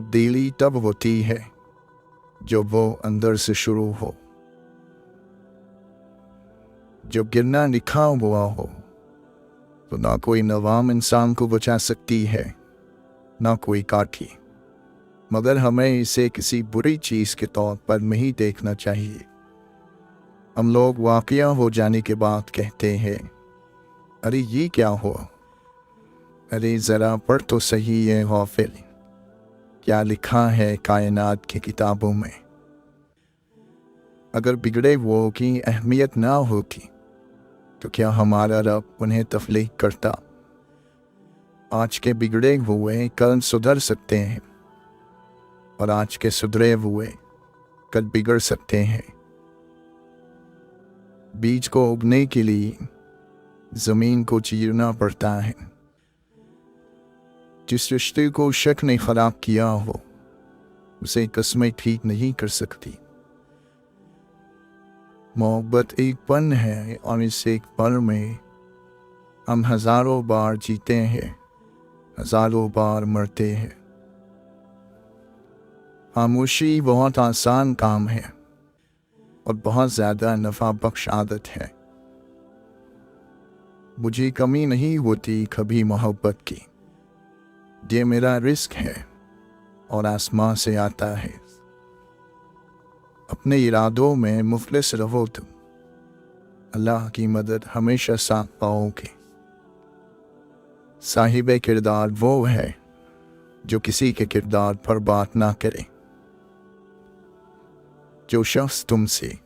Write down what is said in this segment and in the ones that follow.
तब्दीली तब होती है जब वो अंदर से शुरू हो। जब गिरना लिखा हुआ हो तो ना कोई नवाम इंसान को बचा सकती है, ना कोई काठी। मगर हमें इसे किसी बुरी चीज़ के तौर पर नहीं देखना चाहिए। हम लोग वाक़या हो जाने के बाद कहते हैं, अरे ये क्या हुआ? अरे ज़रा पढ़ तो सही है गाफिल, क्या लिखा है कायनात की किताबों में। अगर बिगड़े वो की अहमियत ना होती तो क्या हमारा रब उन्हें तफलीक करता? आज के बिगड़े हुए कल सुधर सकते हैं और आज के सुधरे हुए कल बिगड़ सकते हैं। बीज को उगने के लिए ज़मीन को चीरना पड़ता है। जिस रिश्ते को शक ने ख़राब किया हो उसे कस्में ठीक नहीं कर सकती। मोहब्बत एक पन है और इस एक पल में हम हज़ारों बार जीते हैं, हज़ारों बार मरते हैं। खामोशी बहुत आसान काम है और बहुत ज़्यादा नफ़ा बख्श आदत है। मुझे कमी नहीं होती कभी मोहब्बत की, ये मेरा रिस्क है और आसमां से आता है। अपने इरादों में मुफलिस रहो तुम, अल्लाह की मदद हमेशा साथ पाओगे। साहिब किरदार वो है जो किसी के किरदार पर बात ना करे। जो शख्स तुमसे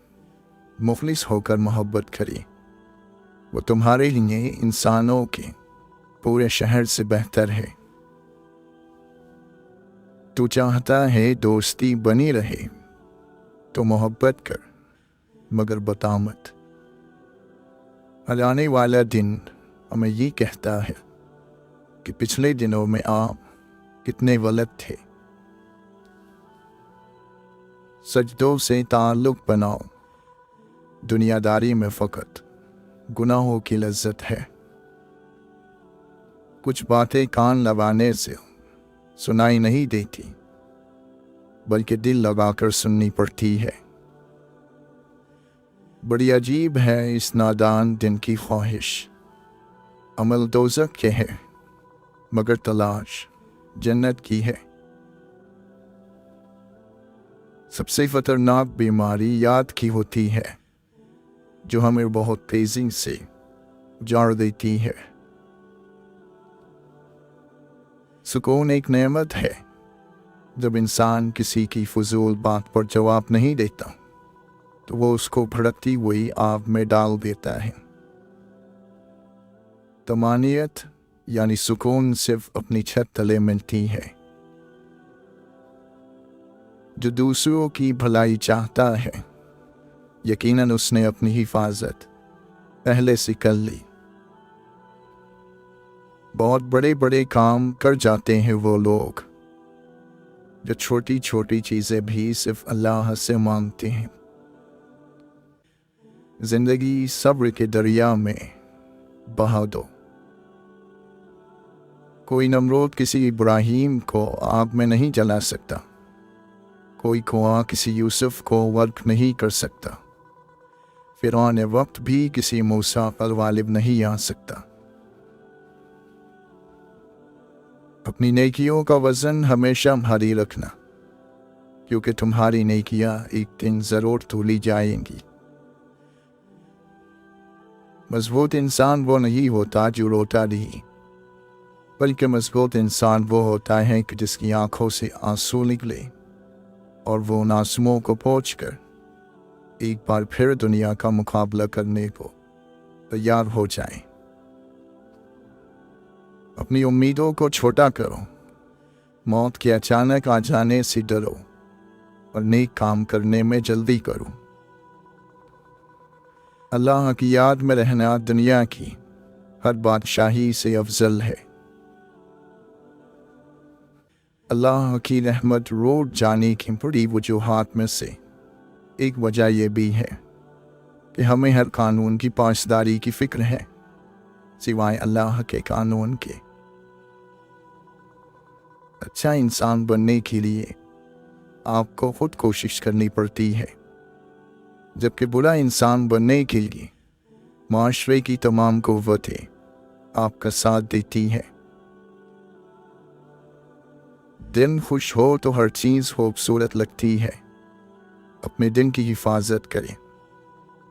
मुफलिस होकर मोहब्बत करे वो तुम्हारे लिए इंसानों के पूरे शहर से बेहतर है। तू चाहता है दोस्ती बनी रहे तो मोहब्बत कर, मगर बता मत। आने वाला दिन हमें ये कहता है कि पिछले दिनों में आप कितने गलत थे। सजदों से ताल्लुक़ बनाओ, दुनियादारी में फ़कत गुनाहों की लज्जत है। कुछ बातें कान लगाने से सुनाई नहीं देती, बल्कि दिल लगाकर सुननी पड़ती है। बड़ी अजीब है इस नादान दिन की ख्वाहिश। अमल दोज़ख के है मगर तलाश जन्नत की है। सबसे ख़तरनाक बीमारी याद की होती है, जो हमें बहुत तेज़ी से उजाड़ देती है। सुकून एक नेमत है। जब इंसान किसी की फजूल बात पर जवाब नहीं देता तो वो उसको भड़कती हुई आग में डाल देता है। तमानियत यानी सुकून सिर्फ अपनी छत तले मिलती है। जो दूसरों की भलाई चाहता है, यकीनन उसने अपनी हिफाजत पहले से कर ली। बहुत बड़े बड़े काम कर जाते हैं वो लोग जो छोटी छोटी चीज़ें भी सिर्फ अल्लाह से मांगते हैं। जिंदगी सब्र के दरिया में बहा दो। कोई नमरूद किसी इब्राहीम को आग में नहीं जला सकता। कोई कुआं किसी यूसुफ को गर्क नहीं कर सकता। फिरौन वक्त भी किसी मूसा पर गालिब नहीं आ सकता। अपनी नेकियों का वज़न हमेशा भारी रखना, क्योंकि तुम्हारी नेकियां एक दिन ज़रूर तोली जाएंगी। मजबूत इंसान वो नहीं होता जो रोता नहीं, बल्कि मजबूत इंसान वो होता है कि जिसकी आंखों से आंसू निकले और वो उन आंसुओं को पोंछकर एक बार फिर दुनिया का मुकाबला करने को तैयार हो जाए। अपनी उम्मीदों को छोटा करो, मौत के अचानक आ जाने से डरो और नेक काम करने में जल्दी करो। अल्लाह की याद में रहना दुनिया की हर बादशाही से अफजल है। अल्लाह की रहमत रूठ जाने की बड़ी वजूहात में से एक वजह यह भी है कि हमें हर कानून की पासदारी की फिक्र है सिवाय अल्लाह के कानून के। अच्छा इंसान बनने के लिए आपको खुद कोशिश करनी पड़ती है, जबकि बुरा इंसान बनने के लिए माशरे की तमाम कुव्वतें आपका साथ देती है। दिन खुश हो तो हर चीज़ खूबसूरत लगती है। अपने दिन की हिफाजत करें,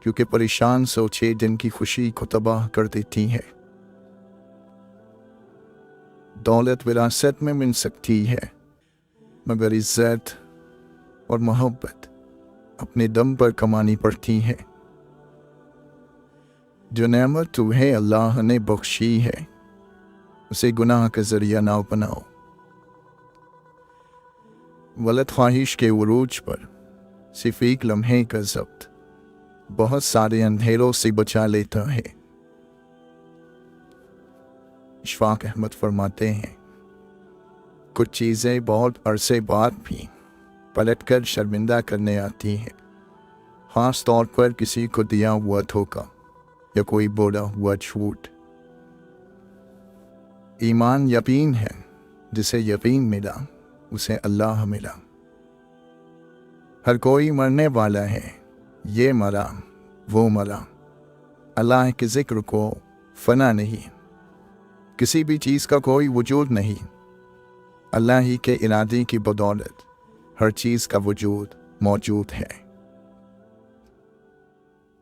क्योंकि परेशान सोचें दिन की खुशी को तबाह कर देती है। दौलत विरासत में मिल सकती है, मगर इज्जत और मोहब्बत अपने दम पर कमानी पड़ती है। जो नेमत तुम्हें अल्लाह ने बख्शी है, उसे गुनाह का जरिया ना बनाओ। गलत ख्वाहिश के उरूज पर सिर्फ एक लम्हे का ज़ब्त बहुत सारे अंधेरों से बचा लेता है। इशफाक अहमद फरमाते हैं, कुछ चीज़ें बहुत अरसे बाद भी पलटकर शर्मिंदा करने आती हैं, ख़ास तौर पर किसी को दिया हुआ धोखा या कोई बोला हुआ झूठ। ईमान यकीन है, जिसे यकीन मिला उसे अल्लाह मिला। हर कोई मरने वाला है, ये मरा वो मरा। अल्लाह के ज़िक्र को फना नहीं, किसी भी चीज़ का कोई वजूद नहीं। अल्लाह ही के इरादे की बदौलत हर चीज़ का वजूद मौजूद है।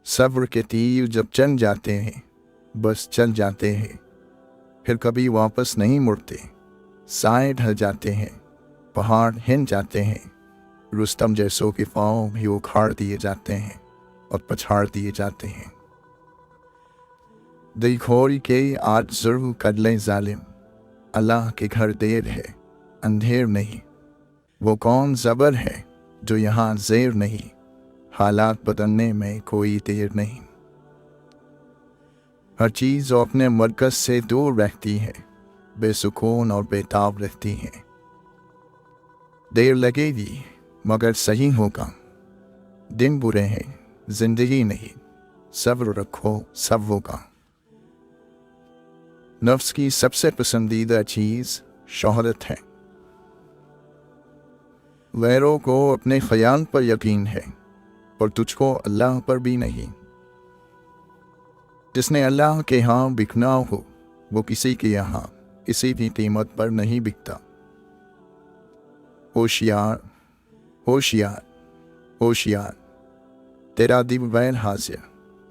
सब्र के तीर जब चल जाते हैं, बस चल जाते हैं, फिर कभी वापस नहीं मुड़ते। साए ढल जाते हैं, पहाड़ हिल जाते हैं, रुस्तम जैसों के पाँव भी उखाड़ दिए जाते हैं और पछाड़ दिए जाते हैं। दिलखोरी के आज ज़रूर कर लें जालिम, अल्लाह के घर देर है अंधेर नहीं। वो कौन ज़बर है जो यहाँ ज़ेर नहीं, हालात बदलने में कोई देर नहीं। हर चीज़ अपने मरकज़ से दूर रहती है, बेसुकून और बेताब रहती है। देर लगेगी मगर सही होगा। दिन बुरे हैं, जिंदगी नहीं, सब्र रखो सब होगा। नफ्स की सबसे पसंदीदा चीज़ शोहरत है। गैरों को अपने ख्याल पर यकीन है, और तुझको अल्लाह पर भी नहीं। जिसने अल्लाह के यहाँ बिकना हो, वो किसी के यहाँ किसी भी कीमत पर नहीं बिकता। होशियार होशियार होशियार, तेरा दिल गैर हाजिर,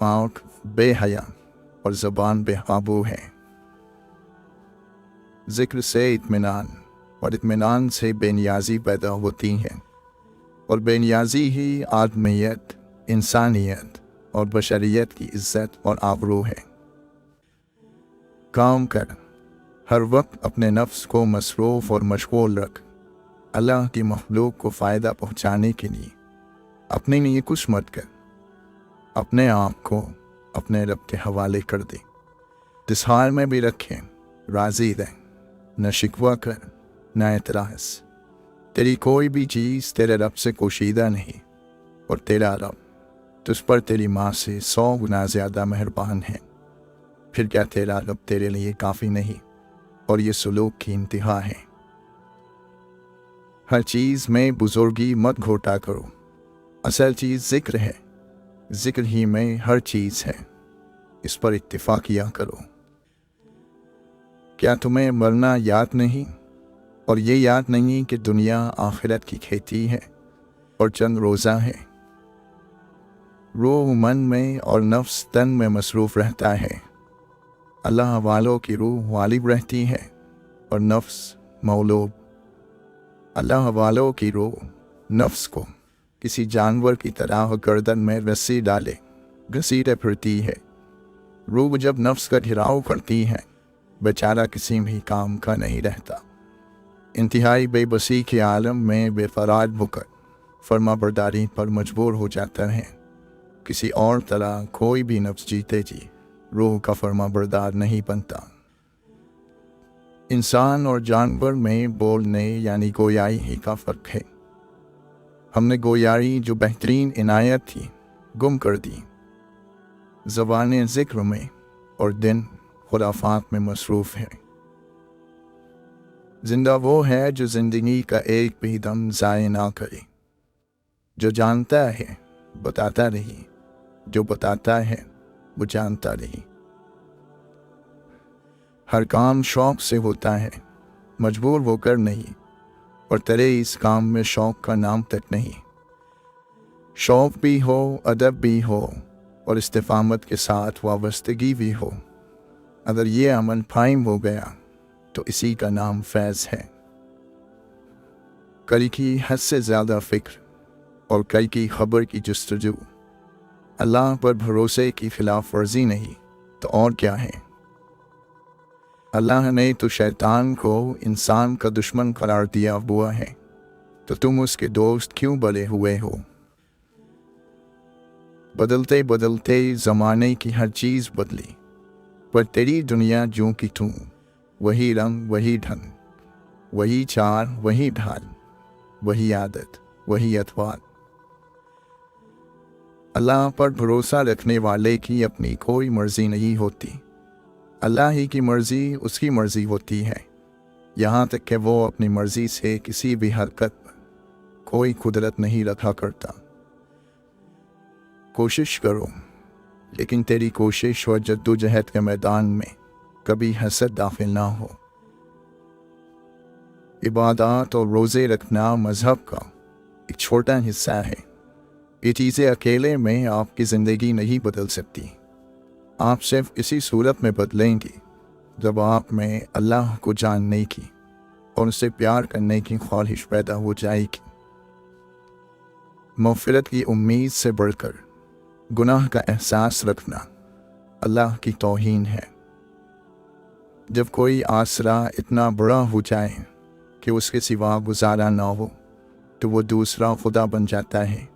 आँख बेहया और ज़बान बेकाबू है। ज़िक्र से इत्मीनान और इत्मीनान से बेनियाजी पैदा होती है, और बेनियाजी ही आदमियत, इंसानियत और बशरियत की इज़्ज़त और आबरू है। काम कर, हर वक्त अपने नफ्स को मसरूफ़ और मशगूल रख। अल्लाह की मखलूक को फ़ायदा पहुँचाने के लिए अपने लिए कुछ मत कर। अपने आप को अपने रब के हवाले कर दे। जिस हाल में भी रखें राज़ी रह, न शिकवा कर न एतराज़। तेरी कोई भी चीज़ तेरे रब से पोशीदा नहीं, और तेरा रब तुझ पर तेरी माँ से 100 गुना ज़्यादा मेहरबान है। फिर क्या तेरा रब तेरे लिए काफ़ी नहीं, और ये सलूक की इंतहा है। हर चीज़ में बुजुर्गी मत घोटा करो, असल चीज़ ज़िक्र है, ज़िक्र ही में हर चीज़ है, इस पर इत्तिफाक किया करो। क्या तुम्हें मरना याद नहीं, और ये याद नहीं कि दुनिया आखिरत की खेती है और चंद रोज़ा है। रूह मन में और नफ्स तन में मसरूफ़ रहता है। अल्लाह वालों की रूह वालिब रहती है और नफ्स मौलूब। अल्लाह वालों की रूह नफ्स को किसी जानवर की तरह गर्दन में रस्सी डाले घसीटे फिरती है। रूह जब नफ्स का घिराव करती है, बेचारा किसी भी काम का नहीं रहता। इंतहाई बेबसी के आलम में बेफराद होकर फर्माबरदारी पर मजबूर हो जाता है। किसी और तरह कोई भी नफ्स जीते जी रूह का फर्माबरदार नहीं बनता। इंसान और जानवर में बोलने यानी गोयाई ही का फ़र्क है। हमने गोयाई जो बेहतरीन इनायत थी गुम कर दी। ज़बान ज़िक्र में और दिन खुराफात में मसरूफ़ है। जिंदा वो है जो जिंदगी का एक भी दम ज़ाय ना करे, जो जानता है बताता नहीं, जो बताता है वो जानता नहीं। हर काम शौक से होता है, मजबूर होकर नहीं, और तेरे इस काम में शौक का नाम तक नहीं। शौक भी हो, अदब भी हो, और इस्तिफामत के साथ वाबस्तगी भी हो। अगर ये अमल फाइम हो गया तो इसी का नाम फैज़ है। कल की हद से ज़्यादा फ़िक्र और कल की खबर की जस्तजू अल्लाह पर भरोसे की खिलाफ वर्जी नहीं तो और क्या है। अल्लाह ने तो शैतान को इंसान का दुश्मन करार दिया हुआ है, तो तुम उसके दोस्त क्यों बने हुए हो। बदलते बदलते ज़माने की हर चीज़ बदली, पर तेरी दुनिया ज्यों की तू, वही रंग वही ढंग, वही चार वही ढाल, वही आदत वही अतवार। अल्लाह पर भरोसा रखने वाले की अपनी कोई मर्जी नहीं होती, अल्लाह ही की मर्जी उसकी मर्जी होती है। यहाँ तक कि वो अपनी मर्जी से किसी भी हरकत पर कोई कुदरत नहीं रखा करता। कोशिश करो, लेकिन तेरी कोशिश और जद्दोजहद के मैदान में कभी हसद दाखिल ना हो। इबादत और रोज़े रखना मज़हब का एक छोटा हिस्सा है। ये चीज़ें अकेले में आपकी ज़िंदगी नहीं बदल सकती। आप सिर्फ इसी सूरत में बदलेंगी जब आप में अल्लाह को जानने की और उससे प्यार करने की ख्वाहिश पैदा हो जाएगी। मग़फ़िरत की उम्मीद से बढ़कर गुनाह का एहसास रखना अल्लाह की तौहीन है। जब कोई आसरा इतना बड़ा हो जाए कि उसके सिवा गुजारा ना हो, तो वो दूसरा खुदा बन जाता है।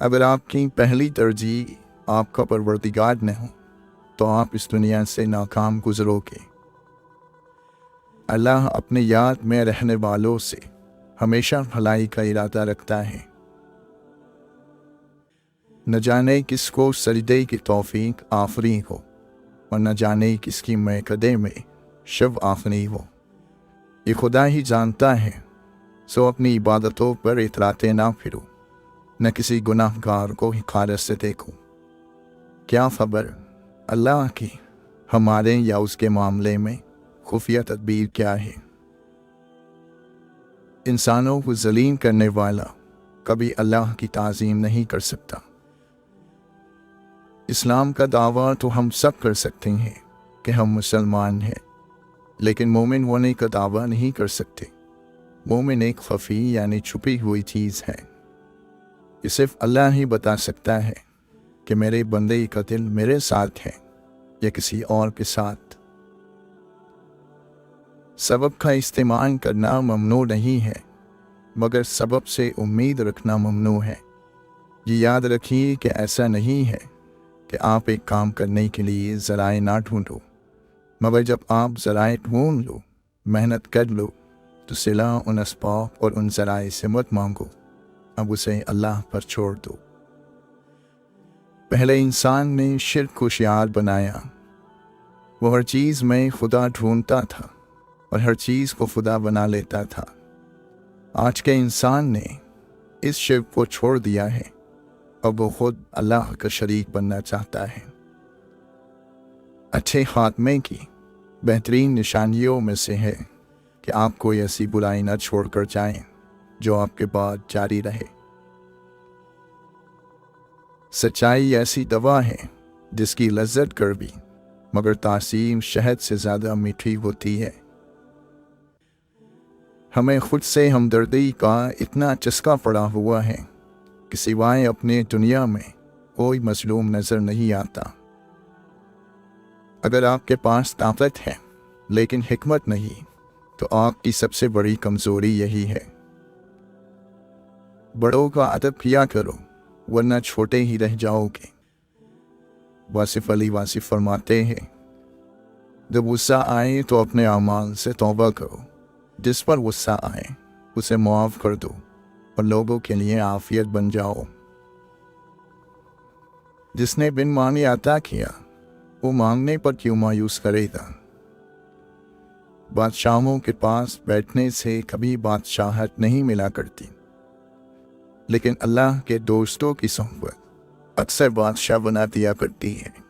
अगर आपकी पहली तरजीह आपका परवरदिगार न हो, तो आप इस दुनिया से नाकाम गुजरोगे। अल्लाह अपने याद में रहने वालों से हमेशा भलाई का इरादा रखता है। न जाने किसको सजदे की तौफीक आफरी हो, और न जाने किसकी मैकदे में शब आफरी हो। ये खुदा ही जानता है, सो अपनी इबादतों पर इतराते ना फिरो, न किसी गुनाहगार को हिकारत से देखो। क्या खबर अल्लाह की हमारे या उसके मामले में खुफिया तदबीर क्या है। इंसानों को जलीम करने वाला कभी अल्लाह की ताज़ीम नहीं कर सकता। इस्लाम का दावा तो हम सब कर सकते हैं कि हम मुसलमान हैं, लेकिन मोमिन होने का दावा नहीं कर सकते। मोमिन एक खफी यानी छुपी हुई चीज़ है। ये सिर्फ अल्लाह ही बता सकता है कि मेरे बंदे का दिल मेरे साथ है या किसी और के साथ। सबब का इस्तेमाल करना ममनू नहीं है, मगर सबब से उम्मीद रखना ममनू है। ये याद रखिए कि ऐसा नहीं है कि आप एक काम करने के लिए ज़राए ना ढूंढो, मगर जब आप ज़राए ढूंढ लो, मेहनत कर लो, तो सिला उन असबाब और उन ज़राए से मत मांगो, अब उसे अल्लाह पर छोड़ दो। पहले इंसान ने शिर्क को शियार बनाया। वो हर चीज़ में खुदा ढूंढता था और हर चीज़ को खुदा बना लेता था। आज के इंसान ने इस शिर्क को छोड़ दिया है, अब वो खुद अल्लाह का शरीक बनना चाहता है। अच्छे खात्मे की बेहतरीन निशानियों में से है कि आप कोई ऐसी बुराई न छोड़कर जाएं जो आपके बाद जारी रहे। सच्चाई ऐसी दवा है जिसकी लज्जत कड़वी मगर तासीर शहद से ज़्यादा मीठी होती है। हमें खुद से हमदर्दी का इतना चस्का पड़ा हुआ है कि सिवाय अपने दुनिया में कोई मजलूम नज़र नहीं आता। अगर आपके पास ताकत है लेकिन हिकमत नहीं, तो आपकी सबसे बड़ी कमज़ोरी यही है। बड़ों का अदब किया करो, वरना छोटे ही रह जाओगे। वासिफ अली वासिफ फरमाते हैं, जब गुस्सा आए तो अपने अमाल से तौबा करो, जिस पर गुस्सा आए उसे मुआफ़ कर दो और लोगों के लिए आफियत बन जाओ। जिसने बिन मांगे अता किया, वो मांगने पर क्यों मायूस करेगा। بادشاہوں کے پاس بیٹھنے سے کبھی بادشاہت نہیں ملا کرتی، لیکن اللہ کے دوستوں کی صحبت اکثر بادشاہ بنا دیا کرتی ہے۔